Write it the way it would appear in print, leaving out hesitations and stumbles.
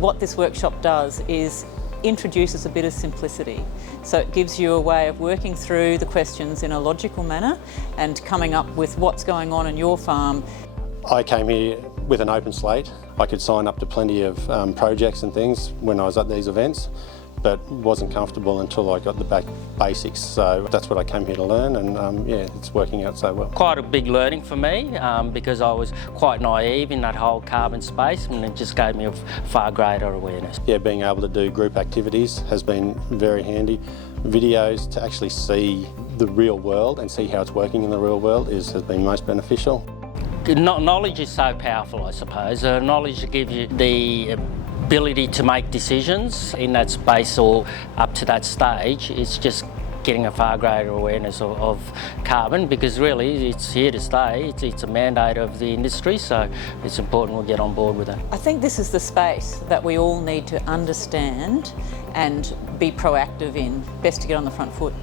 what this workshop does is introduces a bit of simplicity. So it gives you a way of working through the questions in a logical manner and coming up with what's going on in your farm. I came here with an open slate. I could sign up to plenty of projects and things when I was at these events, but wasn't comfortable until I got the basics. So that's what I came here to learn, and yeah, it's working out so well. Quite a big learning for me because I was quite naive in that whole carbon space, and it just gave me a far greater awareness. Yeah, being able to do group activities has been very handy. Videos to actually see the real world and see how it's working in the real world has been most beneficial. Knowledge is so powerful, I suppose. Knowledge gives you the ability to make decisions in that space or up to that stage. It's just getting a far greater awareness of carbon, because really it's here to stay. It's a mandate of the industry, so it's important we get on board with it. I think this is the space that we all need to understand and be proactive in. Best to get on the front foot.